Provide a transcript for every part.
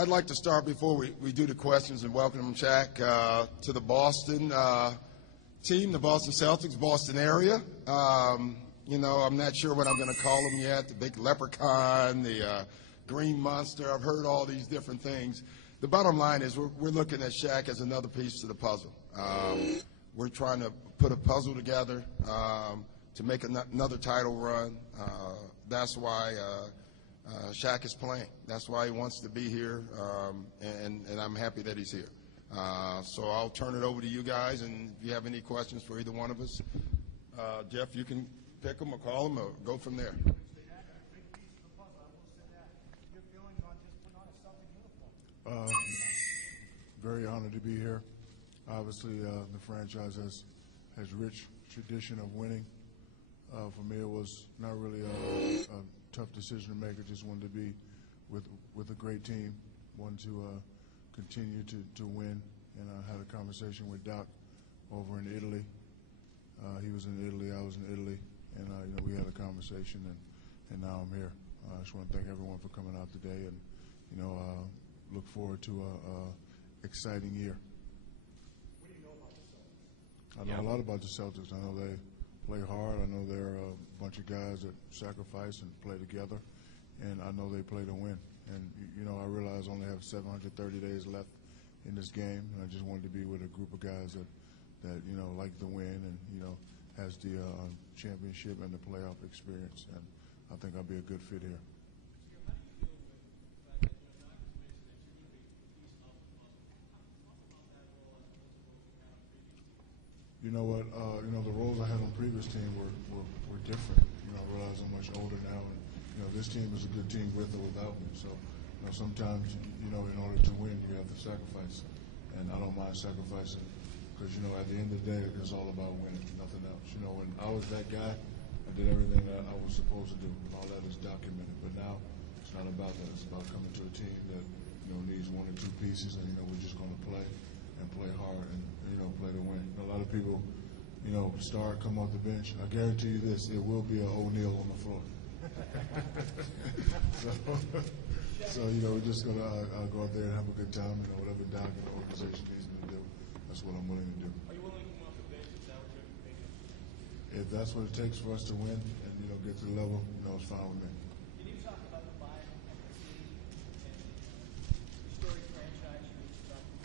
I'd like to start before we do the questions and welcome Shaq to the Boston team, the Boston Celtics, Boston area. I'm not sure what I'm going to call them yet, the big leprechaun, the green monster. I've heard all these different things. The bottom line is we're looking at Shaq as another piece to the puzzle. We're trying to put a puzzle together to make another title run. That's why Shaq is playing. That's why he wants to be here, and I'm happy that he's here. So I'll turn it over to you guys, and if you have any questions for either one of us, Jeff, you can pick them or call them or go from there. Very honored to be here. Obviously, the franchise has rich tradition of winning. For me, it was not really a tough decision to make. I just wanted to be with a great team, wanted to continue to win. And I had a conversation with Doc over in Italy. He was in Italy, I was in Italy, and we had a conversation, and now I'm here. I just want to thank everyone for coming out today, and look forward to a exciting year. What do you know about the Celtics? I know a lot about the Celtics. I know they play hard. I know they're a bunch of guys that sacrifice and play together, and I know they play to win. And I realize I only have 730 days left in this game, and I just wanted to be with a group of guys that like to win and has the championship and the playoff experience. And I think I'll be a good fit here. You know what? The roles I had on the previous team were different. I realize I'm much older now, and this team is a good team with or without me. So, sometimes in order to win, you have to sacrifice, and I don't mind sacrificing because at the end of the day, it's all about winning, nothing else. When I was that guy, I did everything that I was supposed to do, and all that is documented. But now, it's not about that. It's about coming to a team that needs one or two pieces, and we're just going to play and play hard and play to win. A lot of people, start, come off the bench. I guarantee you this: it will be an O'Neal on the floor. so we're just gonna go out there and have a good time. Whatever Doc and the organization needs me to do, that's what I'm willing to do. Are you willing to come off the bench? Is that what you're thinking? If that's what it takes for us to win and get to the level, it's fine with me. Can you talk about the vibe of the city and the storied franchise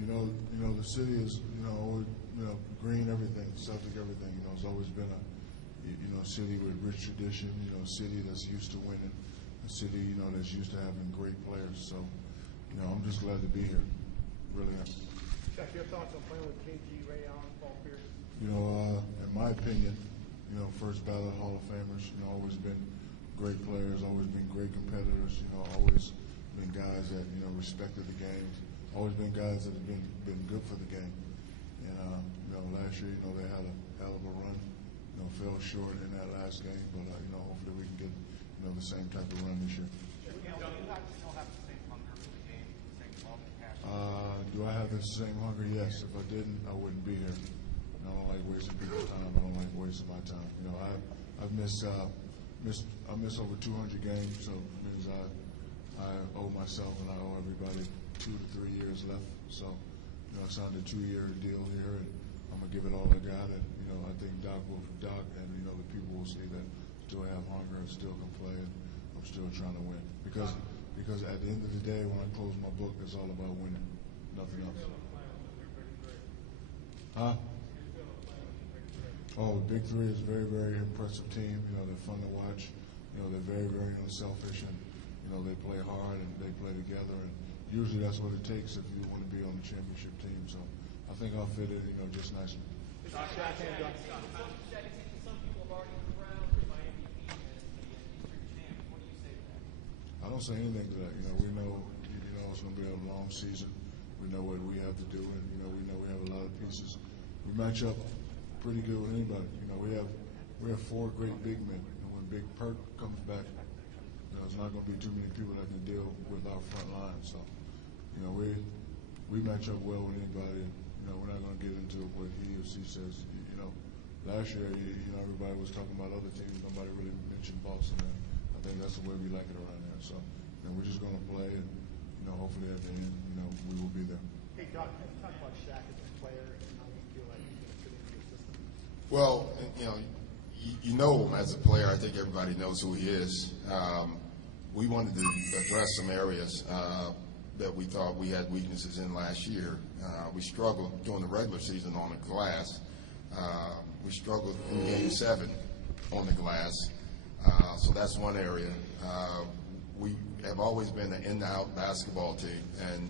you're The city is, always, green everything, Celtic everything. It's always been a city with rich tradition. A city that's used to winning, a city that's used to having great players. So, I'm just glad to be here. Really am. Shaq, your thoughts on playing with KG, Ray Allen, Paul Pierce? In my opinion, first ballot Hall of Famers. Always been great players, always been great competitors. Always been guys that respected the game. Always been guys that have been good for the game. And last year, they had a hell of a run. Fell short in that last game, but hopefully we can get the same type of run this year. Do I have the same hunger? Yes. If I didn't, I wouldn't be here. I don't like wasting people's time. I don't like wasting my time. I've missed over 200 games, so it means I owe myself and I owe everybody 2 to 3 years left. So I signed a 2-year deal here, and I'm gonna give it all I got. And I think Doc and the people will see that still have hunger and still can play, and I'm still trying to win because at the end of the day, when I close my book, it's all about winning, nothing else. Huh? Oh, the Big Three is a very, very impressive team. They're fun to watch. They're very, very unselfish, and they play hard and they play together. And usually that's what it takes if you want to be on the championship team. So I think I'll fit in, just nicely. Some people have already crowned him by MVP as the Eastern champ. What do you say to that? I don't say anything to that. We know it's going to be a long season. We know what we have to do, and we know we have a lot of pieces. We match up pretty good with anybody. We have 4 great big men, and when Big Perk comes back, there's not going to be too many people that can deal with our front line. So, we match up well with anybody. We're not going to get into what he or she says. Last year, everybody was talking about other teams. Nobody really mentioned Boston. And I think that's the way we like it around here. So, we're just going to play, and hopefully at the end, will be there. Hey, Doc, talk about Shaq as a player and how you feel like he's going to fit into your system. Well, you know him as a player. I think everybody knows who he is. We wanted to address some areas that we thought we had weaknesses in last year. We struggled during the regular season on the glass. We struggled in Game 7 on the glass. So that's one area. We have always been an in-out basketball team, and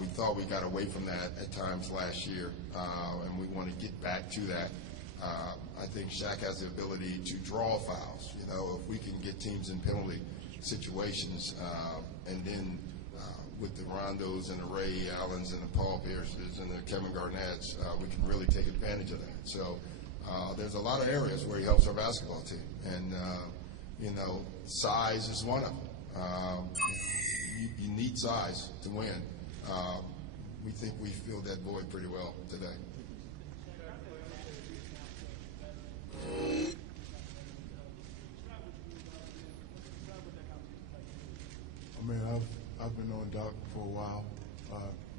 we thought we got away from that at times last year, and we want to get back to that. I think Shaq has the ability to draw fouls. If we can get teams in penalty situations, and then with the Rondos and the Ray Allens and the Paul Pierces and the Kevin Garnetts, we can really take advantage of that. So there's a lot of areas where he helps our basketball team, and size is one of them. You need size to win. We think we filled that void pretty well today. I mean, I've been knowing Doc for a while.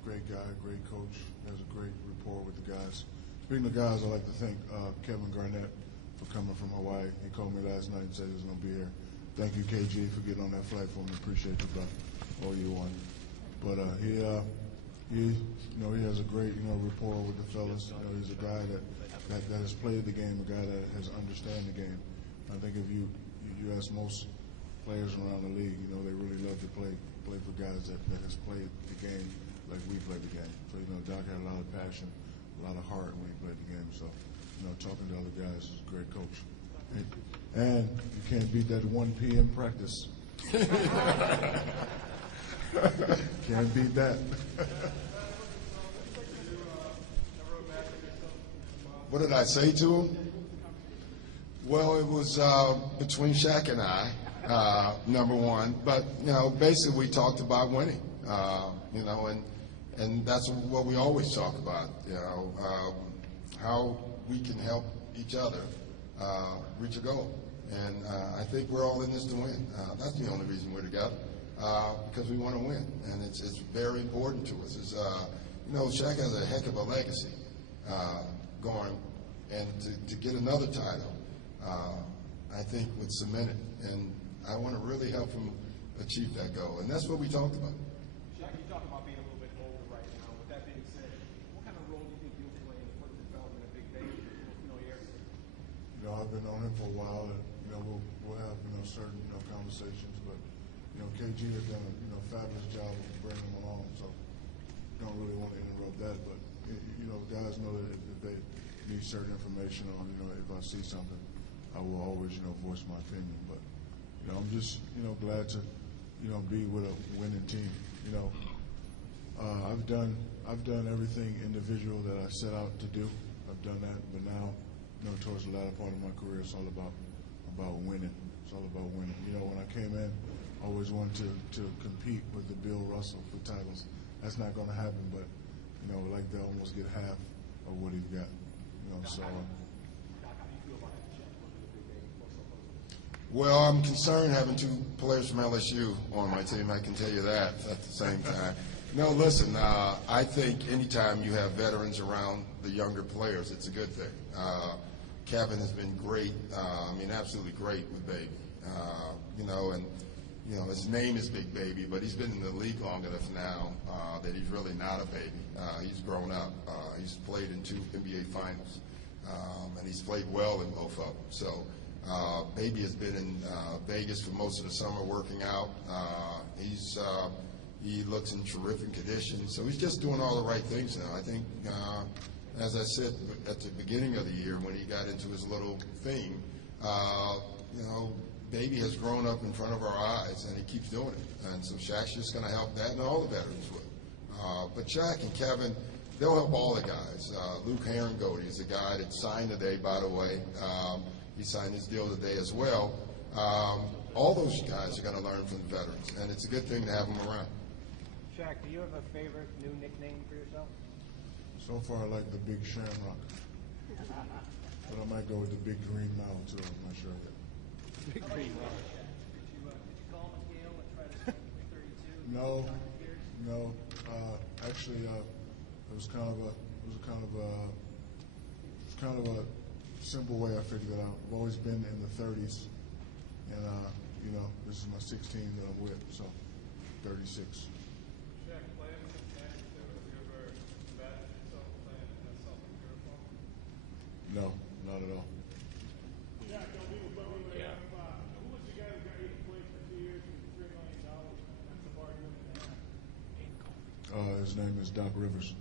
Great guy, great coach. Has a great rapport with the guys. Speaking of guys, I'd like to thank Kevin Garnett for coming from Hawaii. He called me last night and said he was going to be here. Thank you, KG, for getting on that flight for me. Appreciate you, brother. All you want. But he has a great rapport with the fellas. He's a guy that has played the game, a guy that has understand the game. I think if you ask most players around the league, they really love to play for guys that has played the game like we play the game. So Doc had a lot of passion, a lot of heart when he played the game. So talking to other guys is a great coach. And you can't beat that 1 p.m. practice. Can't beat that. What did I say to him? Well, it was between Shaq and I, number one. But, basically we talked about winning, and that's what we always talk about, how we can help each other reach a goal. And I think we're all in this to win. That's the only reason we're together, because we want to win. And it's very important to us. Shaq has a heck of a legacy going, and to get another title, I think would cement it. And I want to really help him achieve that goal. And that's what we talked about. Shaq, you talk about being a little bit older right now. With that being said, what kind of role do you think you'll play in the further development of Big Baby with familiarity? I've been on him for a while, and we'll have certain conversations. But KG has done a fabulous job of bringing him along. So don't really want to interrupt that. But guys know that if they need certain information on if I see something, I will always voice my opinion. But I'm just glad to be with a winning team. I've done everything individual that I set out to do. I've done that, but now towards the latter part of my career, it's all about winning. It's all about winning. When I came in, I always wanted to compete with the Bill Russell for titles. That's not going to happen, but I'd like to almost get half of what he's got. So. Well, I'm concerned having 2 players from LSU on my team. I can tell you that at the same time. No, listen, I think anytime you have veterans around the younger players, it's a good thing. Kevin has been great, absolutely great with Baby. His name is Big Baby, but he's been in the league long enough now that he's really not a baby. He's grown up. He's played in 2 NBA finals, and he's played well in both of them. So Baby has been in Vegas for most of the summer working out. He looks in terrific condition. So he's just doing all the right things now. I think, as I said at the beginning of the year when he got into his little thing, Baby has grown up in front of our eyes, and he keeps doing it. And so Shaq's just going to help that, and all the veterans will. But Shaq and Kevin, they'll help all the guys. Luke Herringody is a guy that signed today, by the way. He signed his deal today as well. All those guys are going to learn from the veterans, and it's a good thing to have them around. Shaq, do you have a favorite new nickname for yourself? So far, I like the Big Shamrock. But I might go with the Big Green Mile, too. I'm not sure yet. Big Green Mile. Did you call McHale and try to score 32? No. Actually, it was kind of a simple way I figured it out. I've always been in the 30s, and you know, this is my 16 that I'm with, so 36. Shaq, playing in Cincinnati, have you ever imagined yourself playing in a Celtic uniform? No, not at all. Shaq, don't leave a bummer with who was the guy that got you to play for 2 years and $3 million? That's a bargain and a half. His name is Doc Rivers.